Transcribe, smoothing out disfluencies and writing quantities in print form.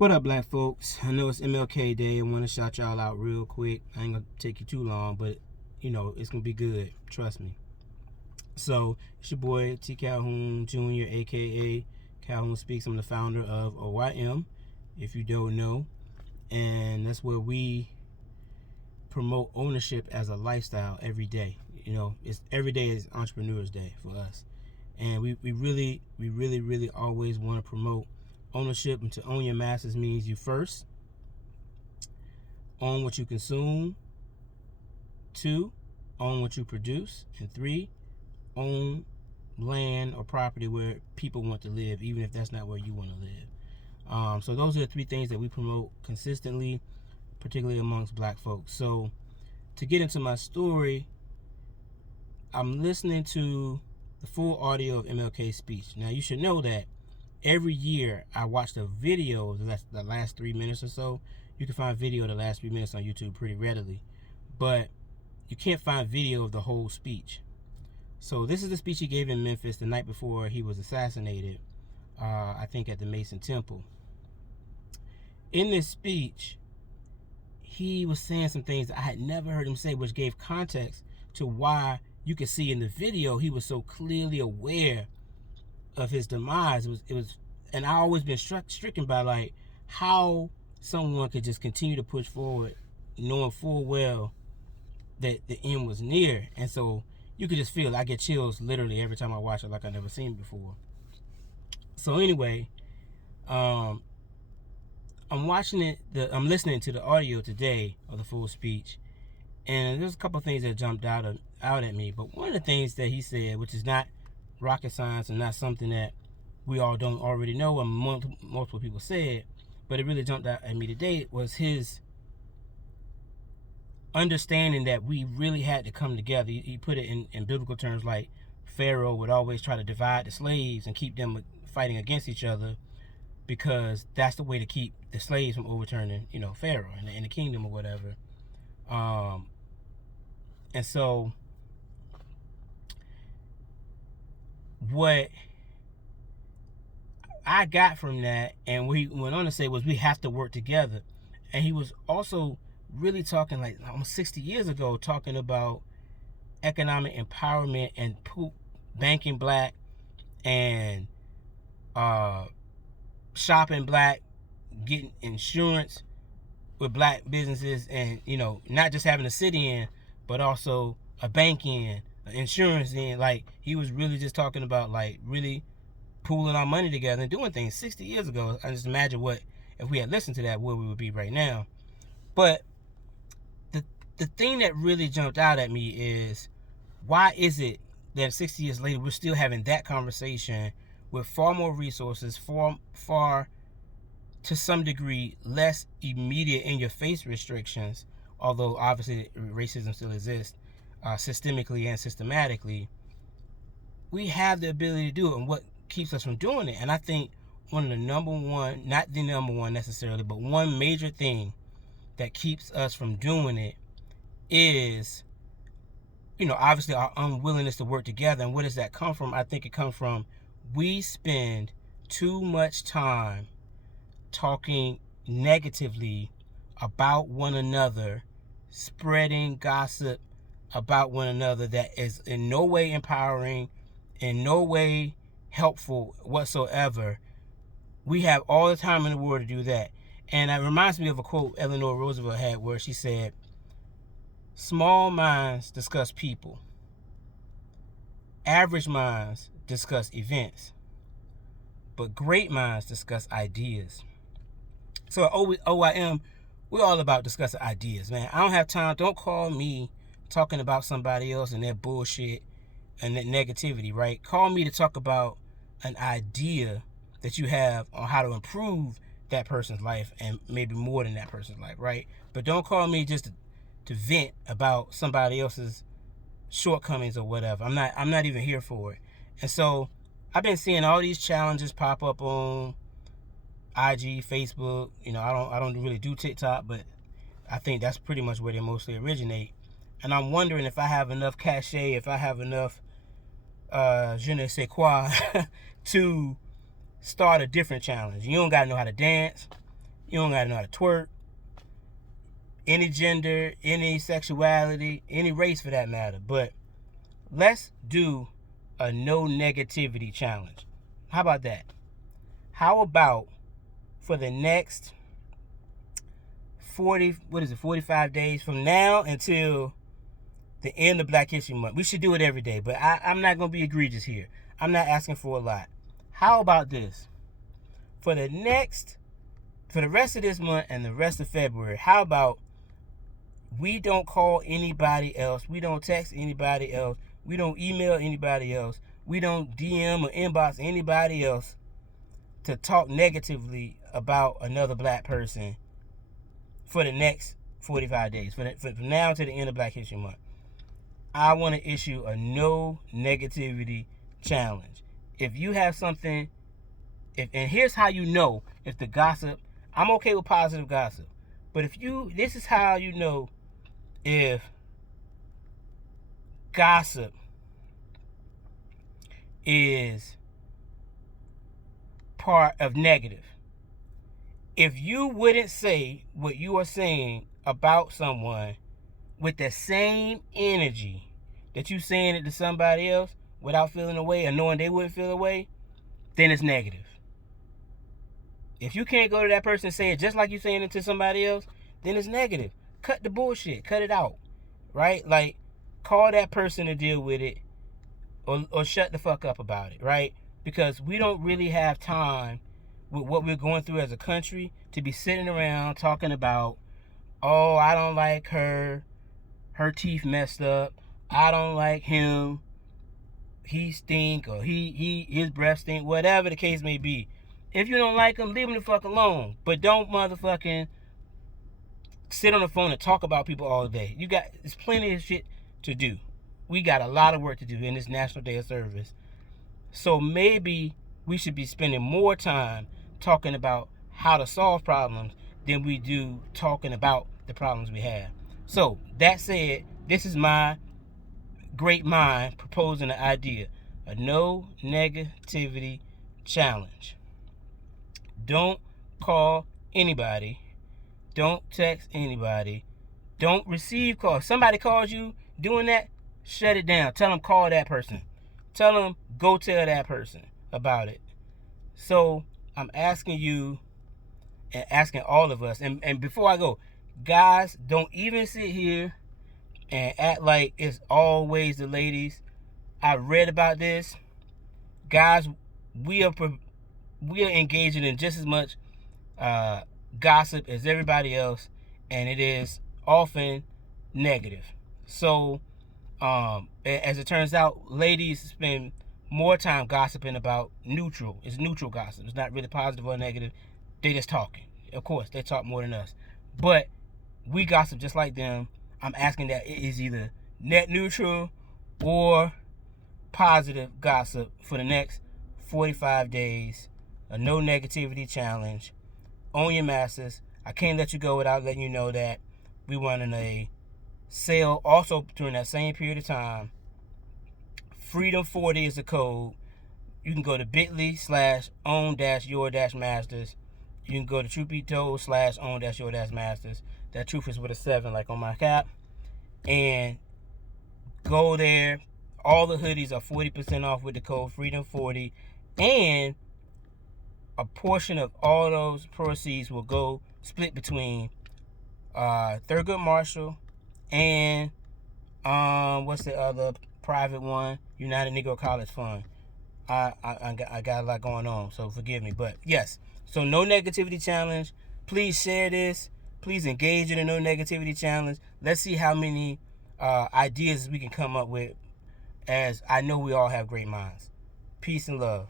What up, black folks? I know it's MLK Day. I want to shout y'all out real quick. I ain't going to take you too long, but, it's going to be good. Trust me. So, it's your boy, T. Calhoun Jr., a.k.a. Calhoun Speaks. I'm the founder of OYM, if you don't know. And that's where we promote ownership as a lifestyle every day. It's every day is Entrepreneur's Day for us. And we really always want to promote ownership. And to own your masters means you first own what you consume, 2, own what you produce, and 3, own land or property where people want to live, even if that's not where you want to live. So those are the 3 things that we promote consistently, particularly amongst black folks. So to get into my story, I'm listening to the full audio of MLK's speech. Now, you should know that every year I watch the video, the last 3 minutes or so. You can find video of the last 3 minutes on YouTube pretty readily, but you can't find video of the whole speech. So this is the speech he gave in Memphis the night before he was assassinated, I think at the Mason Temple. In this speech, he was saying some things that I had never heard him say, which gave context to why you could see in the video he was so clearly aware of his demise. It was, and I always been stricken by like how someone could just continue to push forward, knowing full well that the end was near. And so you could just feel, I get chills literally every time I watch it, like I never seen it before. So anyway, I'm watching it. I'm listening to the audio today of the full speech, and there's a couple of things that jumped out at me. But one of the things that he said, which is not rocket science and not something that we all don't already know, and multiple people said, but it really jumped out at me today, was his understanding that we really had to come together. He put it in biblical terms, like Pharaoh would always try to divide the slaves and keep them fighting against each other, because that's the way to keep the slaves from overturning, Pharaoh in the kingdom or whatever. And so what I got from that, and what he went on to say, was we have to work together. And he was also really talking, like almost 60 years ago, talking about economic empowerment and banking black and shopping black, getting insurance with black businesses, and not just having a city in, but also a bank in, an insurance in. Like, he was really just talking about like really pooling our money together and doing things 60 years ago. I just imagine what if we had listened to that, where we would be right now. But the thing that really jumped out at me is, why is it that 60 years later we're still having that conversation with far more resources, far to some degree less immediate in your face restrictions, although obviously racism still exists systemically and systematically. We have the ability to do it, and what keeps us from doing it? And I think one of the number one, not the number one necessarily, but one major thing that keeps us from doing it is, obviously our unwillingness to work together. And where does that come from? I think it comes from, we spend too much time talking negatively about one another, spreading gossip about one another that is in no way empowering, in no way helpful whatsoever. We have all the time in the world to do that. And it reminds me of a quote Eleanor Roosevelt had, where she said, "Small minds discuss people. Average minds discuss events. But great minds discuss ideas." So at OYM, we're all about discussing ideas, man. I don't have time. Don't call me talking about somebody else and their bullshit and that negativity, right? Call me to talk about an idea that you have on how to improve that person's life, and maybe more than that person's life, right? But don't call me just to vent about somebody else's shortcomings or whatever. I'm not even here for it. And so I've been seeing all these challenges pop up on IG, Facebook. I don't really do TikTok, but I think that's pretty much where they mostly originate. And I'm wondering if I have enough cachet, if I have enough je ne sais quoi to start a different challenge. You don't gotta know how to dance. You don't gotta know how to twerk. Any gender, any sexuality, any race for that matter. But let's do a no negativity challenge. How about that? How about for the next 45 days from now until the end of Black History Month? We should do it every day, but I'm not going to be egregious here. I'm not asking for a lot. How about this? For the rest of this month and the rest of February, how about we don't call anybody else, we don't text anybody else, we don't email anybody else, we don't DM or inbox anybody else to talk negatively about another black person for the next 45 days, from now to the end of Black History Month. I want to issue a no negativity challenge. If you have something, and here's how you know if the gossip, I'm okay with positive gossip, but this is how you know if gossip is part of negative. If you wouldn't say what you are saying about someone with the same energy that you saying it to somebody else without feeling away or knowing they wouldn't feel away, then it's negative. If you can't go to that person and say it just like you saying it to somebody else, then it's negative. Cut the bullshit. Cut it out. Right? Like, call that person to deal with it or shut the fuck up about it. Right? Because we don't really have time with what we're going through as a country to be sitting around talking about, oh, I don't like her teeth messed up, I don't like him, he stink, or his breath stink, whatever the case may be. If you don't like him, leave him the fuck alone. But don't motherfucking sit on the phone and talk about people all day. There's plenty of shit to do. We got a lot of work to do in this National Day of Service. So maybe we should be spending more time talking about how to solve problems than we do talking about the problems we have. So, that said, this is my great mind proposing an idea. A no negativity challenge. Don't call anybody. Don't text anybody. Don't receive calls. Somebody calls you doing that, shut it down. Tell them call that person. Tell them go tell that person about it. So, I'm asking you and asking all of us, and before I go, guys, don't even sit here and act like it's always the ladies. I read about this. Guys, we are engaging in just as much gossip as everybody else, and it is often negative. So, as it turns out, ladies spend more time gossiping about neutral. It's neutral gossip. It's not really positive or negative. They just talking. Of course, they talk more than us. But we gossip just like them. I'm asking that it is either net neutral or positive gossip for the next 45 days. A no negativity challenge. Own your masses. I can't let you go without letting you know that we running a sale also during that same period of time. Freedom 40 is the code. You can go to bit.ly/own-your-masters. You can go to truthbetold/own-your-masters. That truth is with a 7 like on my cap. And go there. All the hoodies are 40% off with the code Freedom40. And a portion of all those proceeds will go split between Thurgood Marshall and what's the other private one? United Negro College Fund. I got a lot going on, so forgive me. But yes, so no negativity challenge. Please share this. Please engage in a no negativity challenge. Let's see how many ideas we can come up with, as I know we all have great minds. Peace and love.